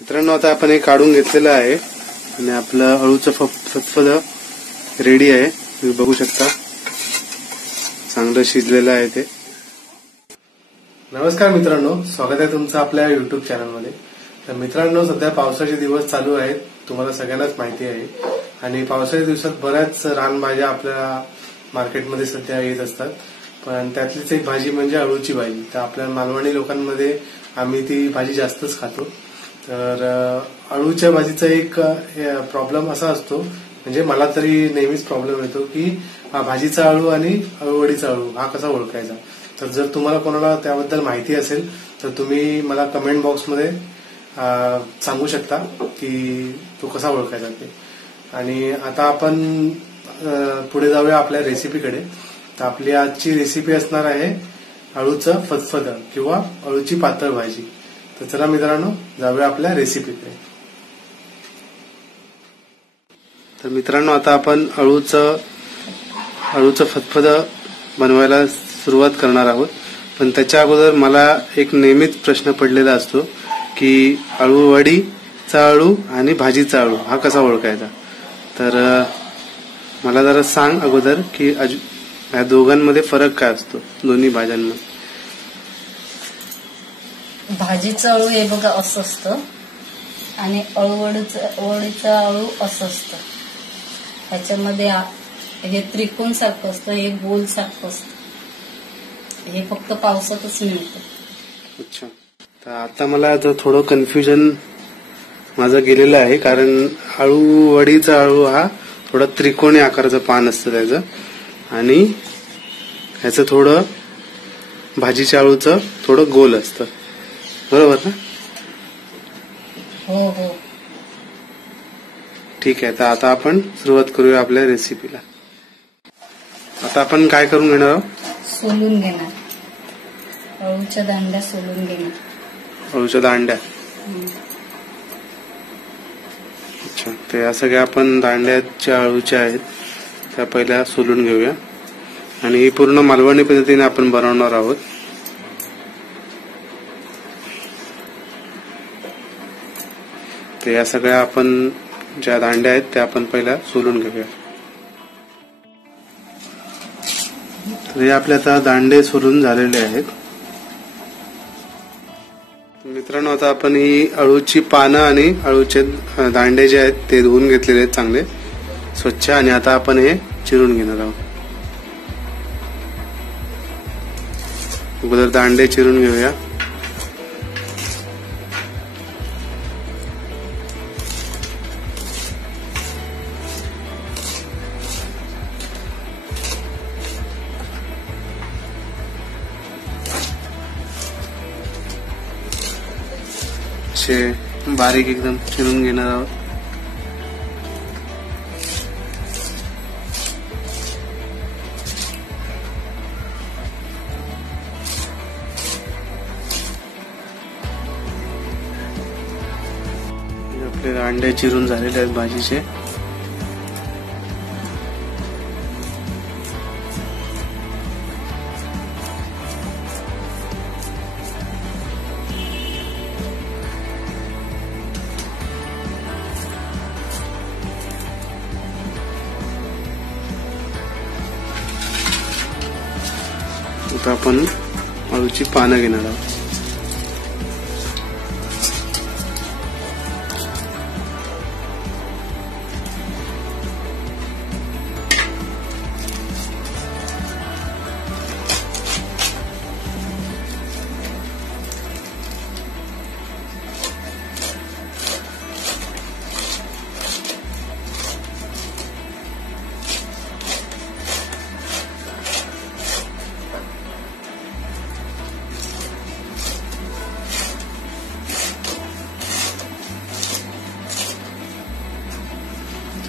मित्रांनो, आता आपण हे काढून घेतलेलं आहे आणि आपलं अळूचं फतफद रेडी आहे. तुम्ही बघू शकता चांगलं शिजलेलं आहे ते. नमस्कार मित्रांनो, स्वागत आहे तुमचं आपल्या युट्यूब चॅनलमध्ये. तर मित्रांनो, सध्या पावसाचे दिवस चालू आहेत, तुम्हाला सगळ्यांनाच माहिती आहे. आणि पावसाच्या दिवसात बऱ्याच रानभाज्या आपल्या मार्केटमध्ये सध्या येत असतात. पण त्यातलीच एक भाजी म्हणजे अळूची भाजी. तर आपल्या मालवणी लोकांमध्ये आम्ही ती भाजी जास्तच खातो. तर अळूच्या भाजीचा एक प्रॉब्लेम असा असतो, म्हणजे मला तरी नेहमीच प्रॉब्लेम येतो की भाजीचा अळू आणि अळूवडीचा अळू हा कसा ओळखायचा. तर जर तुम्हाला कोणाला त्याबद्दल माहिती असेल तर तुम्ही मला कमेंट बॉक्समध्ये सांगू शकता की तो कसा ओळखायचा ते. आणि आता आपण पुढे जाऊया आपल्या रेसिपीकडे. तर आपली आजची रेसिपी असणार आहे अळूचं फतफद किंवा अळूची पातळ भाजी. तर चला मित्रांनो, जाऊया आपल्या रेसिपीकडे. तर मित्रांनो, आता आपण अळूचं फतफद बनवायला सुरुवात करणार आहोत. पण त्याच्या अगोदर मला एक नेहमीच प्रश्न पडलेला असतो की अळूवडीचा अळू आणि भाजीचा अळू हा कसा ओळखायचा. तर मला जरा सांग अगोदर की या दोघांमध्ये फरक काय असतो, दोन्ही भाज्यांमध्ये. भाजीचं अळू हे बघा असं असतं आणि अळूवडीचं अळू असं असतं. ह्याच्यामध्ये हे त्रिकोण सारखं असतं, हे गोल सारखं असतं. हे फक्त पावसातच मिळतं. अच्छा, तर आता मला थोडं कन्फ्युजन माझं गेलेलं आहे, कारण अळूवडीचा अळू हा थोडा त्रिकोणी आकाराचं पान असतं त्याचं, आणि ह्याचं थोडं भाजीच्या अळूचं थोडं गोल असतं, बरोबर ना. हो हो, ठीक आहे. तर आता आपण सुरुवात करूया आपल्या रेसिपीला. आता आपण काय करून घेणार आहोत, सोलून घेणार. अळूच्या दांड्या सोलून घेणार. अळूच्या दांड्या. अच्छा, ते या सगळ्या आपण दांड्याच्या अळूच्या आहेत त्या पहिल्या सोलून घेऊया. आणि ही पूर्ण मालवणी पद्धतीने आपण बनवणार आहोत. तर या सगळ्या आपण ज्या दांड्या आहेत त्या आपण पहिल्या सोलून घेऊया. तर हे आपले आता दांडे सोलून झालेले आहेत. मित्रांनो, आता आपण ही अळूची पानं आणि अळूचे दांडे जे आहेत ते धुवून घेतलेले आहेत चांगले स्वच्छ. आणि आता आपण हे चिरून घेणार आहोत. अगोदर दांडे चिरून घेऊया. बारीक एकदम चिरून घेणार आहोत. आपले अंडे चिरून झालेले आहेत भाजीचे. आता आपण अळूची पानं घेणार आहोत.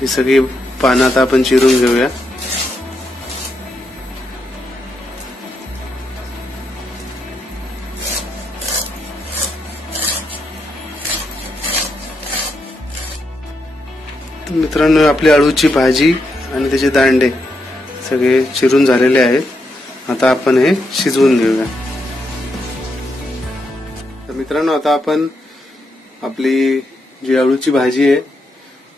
ही सगळी पानं आता आपण चिरून घेऊया. मित्रांनो, आपली अळूची भाजी आणि त्याचे दांडे सगळे चिरून झालेले आहेत. आता आपण हे शिजवून घेऊया. तर मित्रांनो, आता आपण आपली जी अळूची भाजी आहे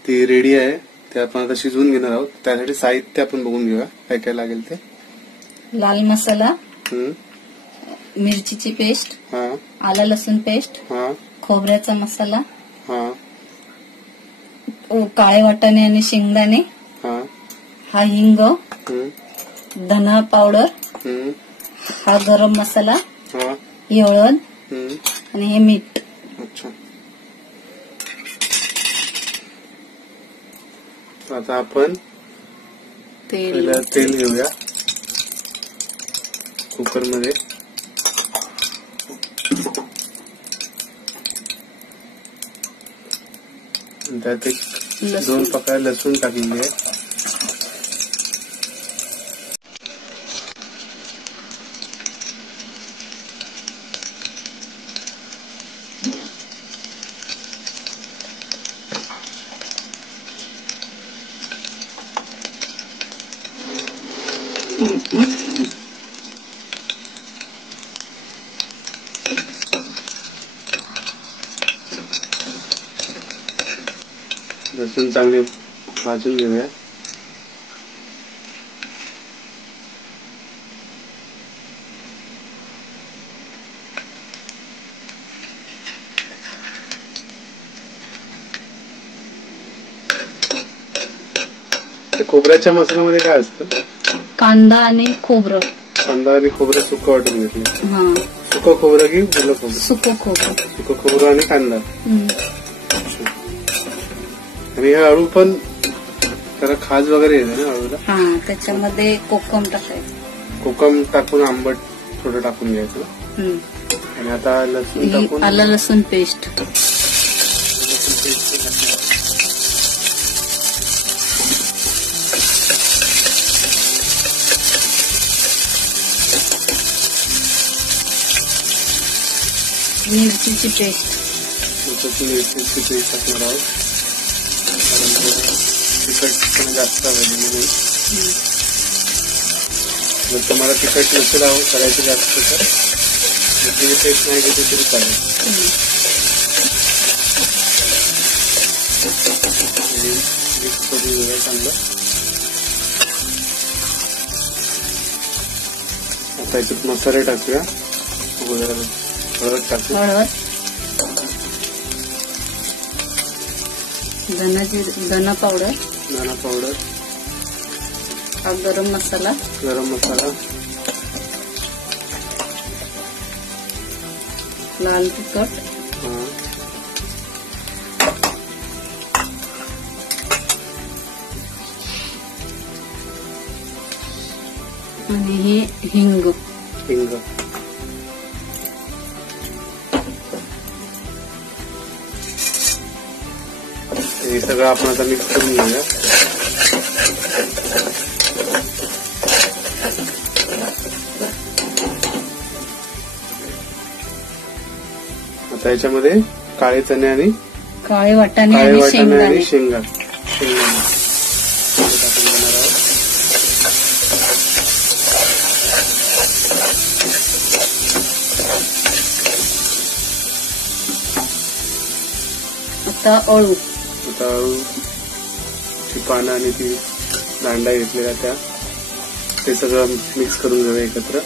ती रेडी आहे. ते आपण आता शिजवून घेणार आहोत. त्यासाठी साहित्य आपण बघून घेऊया काय काय लागेल ते. लाल मसाला, हम्म, मिरचीची पेस्ट, हा, आलं लसूण पेस्ट, हा, खोबऱ्याचा मसाला, हा, काळे वाटाणे आणि शेंगदाणे, हा, हा हिंग, हम्म, धना पावडर, हम्म, हा गरम मसाला, हा, ही हळद हम्म, आणि हे मीठ. अच्छा. आता आपण पहिला तेल घेऊया कुकरमध्ये. त्यात एक 2 पाकळ्या लसूण टाकलेली आहे. लसूण चांगली भाजून घेऊया. खोबऱ्याच्या मसाल्यामध्ये काय असतं? कांदा आणि खोबरं. कांदा आणि खोबरं सुकं वाटून घेतलं. हा, सुकं खोबरं की ओलं खोबरं? सुकं खोबरं. सुकं खोबरं आणि कांदा. आणि हे अळू पण त्याला खाज वगैरे येते ना अळूला? हा, त्याच्यामध्ये कोकम टाकायचं. कोकम टाकून आंबट थोडं टाकून घ्यायचं. आणि आता लसूण टाकून आलं लसूण पेस्ट. मिरचीची पेस्ट. मिरचीची पेस्ट टाकणार आहोत. तिखट पण जास्त हवं म्हणून. जर तुम्हाला तिखट नसेल करायचं जास्त तर मिरचीची पेस्ट नाही घेतली तरी चालेल. मिक्स करून घेऊया चांगलं. आता याच्यात मसाले टाकूया. हळद टाकू. हळद, धना पावडर, धना पावडर, हा गरम मसाला, लाल तिखट, आणि हे हिंग. हे सगळं आपण आता मिक्स करून घेऊया. आता याच्यामध्ये काळे चणे आणि काळे वाटाणे आणि शेंगा टाकून घेणार आहोत. आता अळू. अळूची पानं आणि ती दांडा घेतलेल्या त्या ते सगळं मिक्स करून घेऊया एकत्र.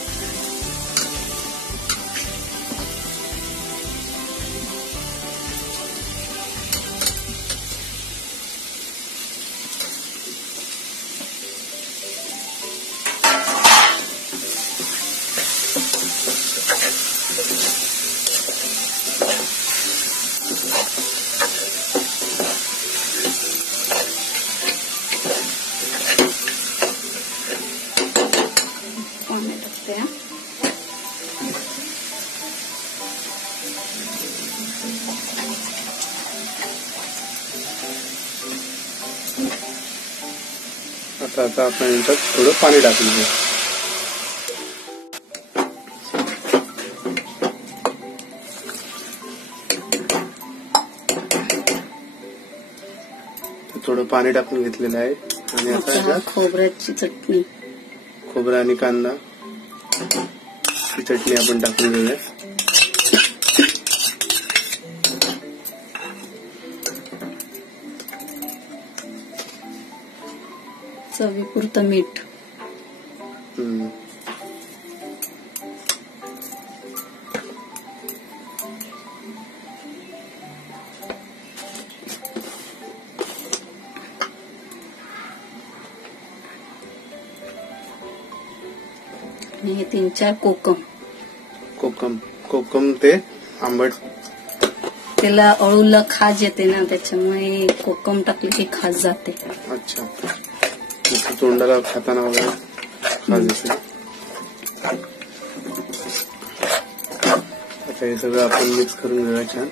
आता आपण याच्यात थोडं पाणी टाकून घेऊ. थोडं पाणी टाकून घेतलेलं आहे. आणि आता खोबऱ्याची चटणी, खोबरा आणि कांदा ही चटणी आपण टाकून घेऊया. चवीपुरतं मीठ. आणि हे 3-4 कोकम ते आंबट, त्याला अळूला खाज येते ना, त्याच्यामुळे कोकम टाकली की खाज जाते. अच्छा, तोंडाला खाताना वगैरे खाज येते. आता हे सगळं आपण मिक्स करून घेऊया छान.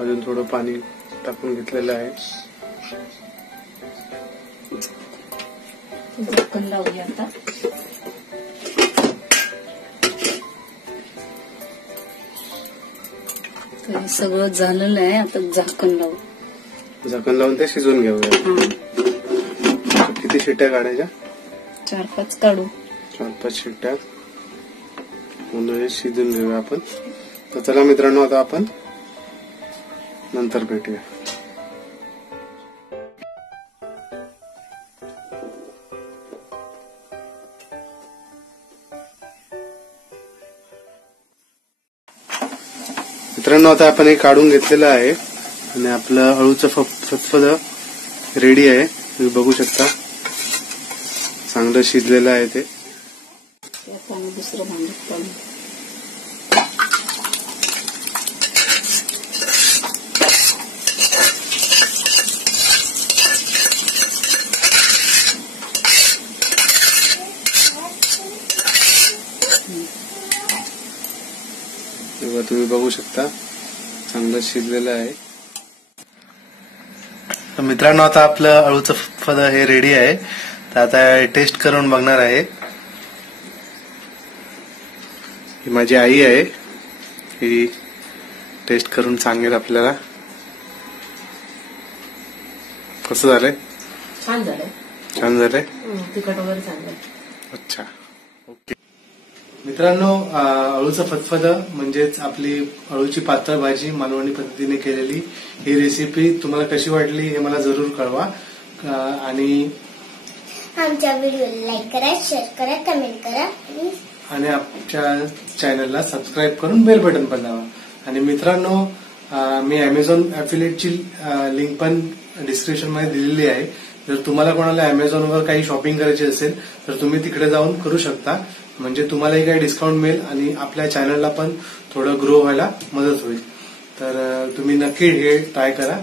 अजून थोडं पाणी टाकून घेतलेलं आहे. झाकण लावूया आता. सगळं झालेलं आहे, आता झाकण लावू. झाकण लावून ते शिजवून घेऊया. किती शिट्ट्या काढायच्या? 4-5 काढू. 4-5 शिट्ट्या शिजून घेऊया आपण. तर चला मित्रांनो, आता आपण नंतर भेटूया. मित्रांनो, आता आपण हे काढून घेतलेलं आहे आणि आपलं अळूचं फतफद रेडी आहे. तुम्ही बघू शकता, चांगलं शिजलेलं आहे ते. दुसरं भांड्यात काढू. तुम्ही बघू शकता, चांगलं शिजलेलं आहे. तर मित्रांनो, आता आपलं अळूचं फद हे रेडी आहे. तर आता टेस्ट करून बघणार आहे. ही माझी आई आहे, ही टेस्ट करून सांगेल आपल्याला कसं झालंय. छान झालंय. छान झालंय. तिखट वगैरे चांगलं. अच्छा, ओके. मित्रांनो, अळूचं फतफद म्हणजेच आपली अळूची पातळ भाजी मालवणी पद्धतीने केलेली ही रेसिपी तुम्हाला कशी वाटली हे मला जरूर कळवा. आणि आमच्या व्हिडिओला लाईक करा, शेअर करा, कमेंट करा आणि आमच्या चॅनलला सबस्क्राईब करून बेल बटन पण दाबा. आणि मित्रांनो, मी अमेझॉन अफिलिएटची लिंक पण डिस्क्रिप्शन मध्ये दिलेली आहे. जर तुम्हाला कोणाला अमेझॉनवर काही शॉपिंग करायची असेल तर तुम्ही तिकडे जाऊन करू शकता. म्हणजे तुम्हालाही काही डिस्काउंट मिळेल आणि आपल्या चॅनलला पण थोडं ग्रो व्हायला मदत होईल. तर तुम्ही नक्की हे ट्राय करा.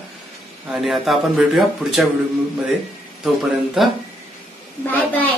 आणि आता आपण भेटूया पुढच्या व्हिडिओमध्ये. तोपर्यंत बाय बाय.